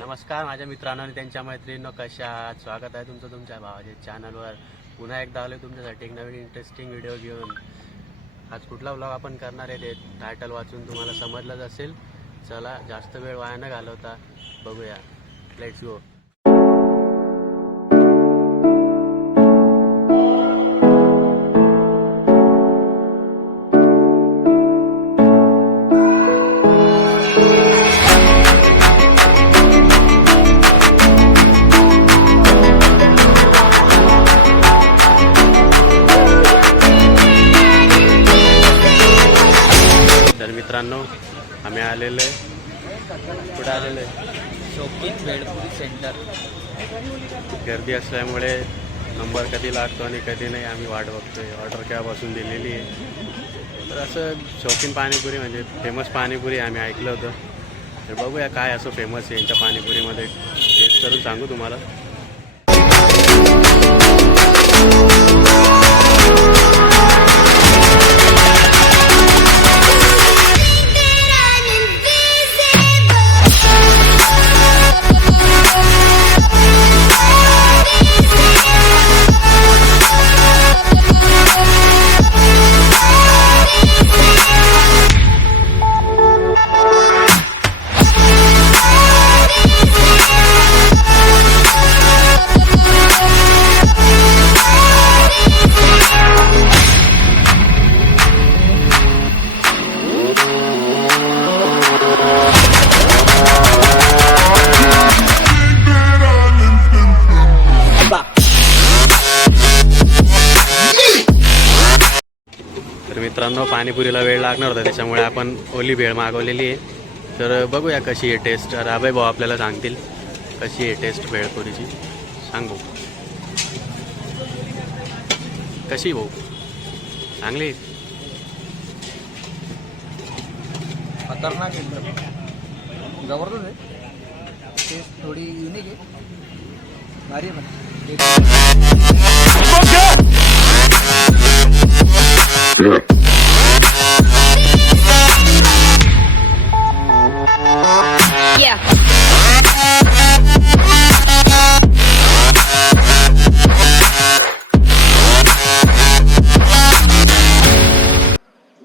नमस्कार माझ्या मित्रांनो आणि त्यांच्या मैत्रिणींनो, कशा आहात? स्वागत आहे तुमचं तुमच्या भावाच्या चॅनलवर. पुन्हा एकदा आलोय तुमच्यासाठी एक नवीन इंटरेस्टिंग व्हिडिओ घेऊन. आज कुठला व्लॉग आपण करणार आहे ते टायटल वाचून तुम्हाला समजलंच असेल. चला जास्त वेळ वाया न घालवता बघूया. Let's go. मित्रांनो आम्ही आलेलो आहे, कुठे आलेलो आहे? शौकीन भेळपुरी सेंटर. गर्दी असल्यामुळे नंबर कधी लागतो आणि कधी नाही आम्ही वाट बघतोय. ऑर्डर केव्हापासून दिलेली आहे. तर असं शौकीन पाणीपुरी म्हणजे फेमस पाणीपुरी आम्ही ऐकलं होतं. तर बघूया काय असं फेमस आहे यांच्या पाणीपुरीमध्ये. टेस्ट करून सांगू तुम्हाला. तर मित्रांनो पाणीपुरीला वेळ लागणार होता, त्याच्यामुळे आपण ओली भेळ मागवलेली आहे. तर बघूया कशी आहे टेस्ट. राबाई भाऊ आपल्याला सांगतील कशी आहे टेस्ट भेळपुरीची. सांगू कशी भाऊ? चांगली खतरनाक एकदम जबरदस्त आहे. टेस्ट थोडी युनिक आहे, भारी आहे पण.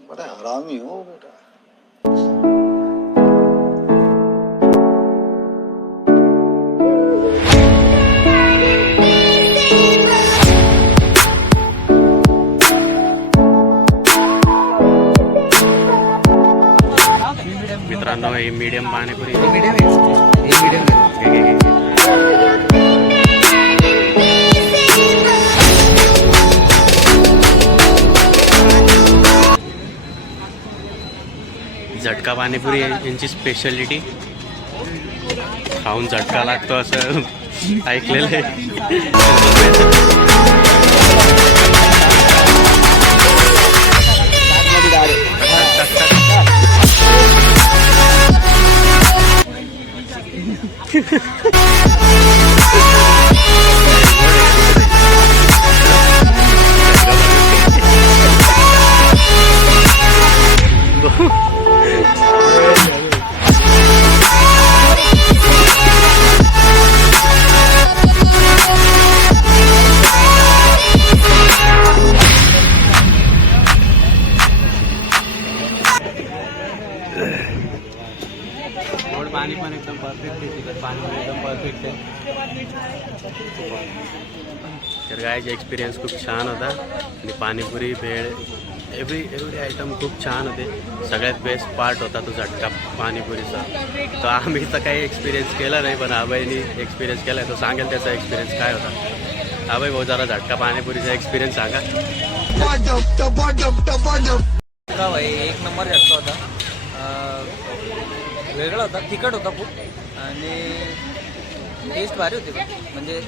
बड़ा हरामी हो बेटा. मित्रांनो ही मीडियम पाणीपुरी मीडियम झटका पाणीपुरी यांची स्पेशालिटी. खाऊन झटका लागतो असं ऐकलेलं आहे. गोड पाणी पण एकदम परफेक्ट आहे. तिखट पाणी पण एकदम परफेक्ट आहे. तर गायचा एक्सपिरियन्स खूप छान होता. आणि पाणीपुरी भेळ एवढी आयटम खूप छान होते. सगळ्यात बेस्ट पार्ट होता तो झटका पाणीपुरीचा. तर आम्ही तर काही एक्सपिरियन्स केला नाही, पण आबाईनी एक्सपिरियन्स केला आहे. तो सांगेल त्याचा एक्सपिरियन्स काय होता. आबाई भाऊ जरा झटका पाणीपुरीचा एक्सपिरियन्स सांगा. भाई एक नंबर झटका होता. वेगळा होता, तिखट होता खूप आणि टेस्ट भारी होती. म्हणजे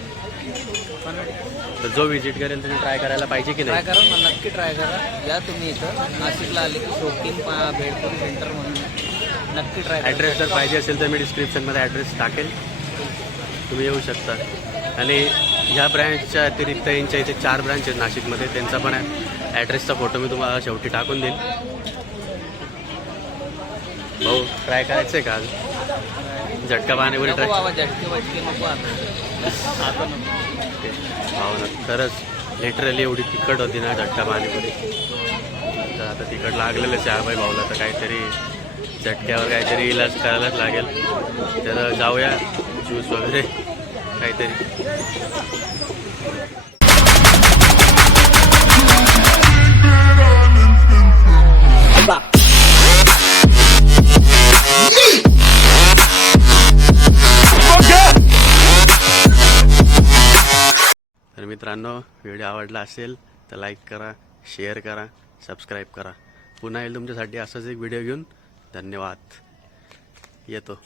तर जो व्हिजिट करेल त्यांनी ट्राय करायला पाहिजे की ट्राय नाही? करा ना, नक्की ट्राय करा. या तुम्ही इथं नाशिकला आले की शौकीन भेळपुरी सेंटर म्हणून नक्की ट्राय करा. ॲड्रेस जर पाहिजे असेल तर मी डिस्क्रिप्शनमध्ये ॲड्रेस टाकेल, तुम्ही येऊ शकता. आणि ह्या ब्रँचच्या अतिरिक्त यांच्या इथे 4 ब्रँच आहेत नाशिकमध्ये. त्यांचा पण ॲड्रेसचा फोटो मी तुम्हाला शेवटी टाकून देईल. भाऊ ट्राय करायचंय का आज झटका पाणीपुरी नको ट्राय बाबा, झटके वटके नको आता नको. भाऊ ना खरंच लिटरली एवढी तिखट होती ना झटका पाणीपुरी. तर आता तिखट लागलेलंच आहे भाई भाऊला, तर काहीतरी झटक्यावर काहीतरी इलाज करायलाच लागेल. तर जाऊया ज्यूस वगैरे काहीतरी. तर मित्रांनो व्हिडिओ आवडला असेल तर लाईक करा, शेअर करा, सबस्क्राईब करा. पुन्हा येईल तुमच्यासाठी असाच एक व्हिडिओ घेऊन. धन्यवाद. येतो.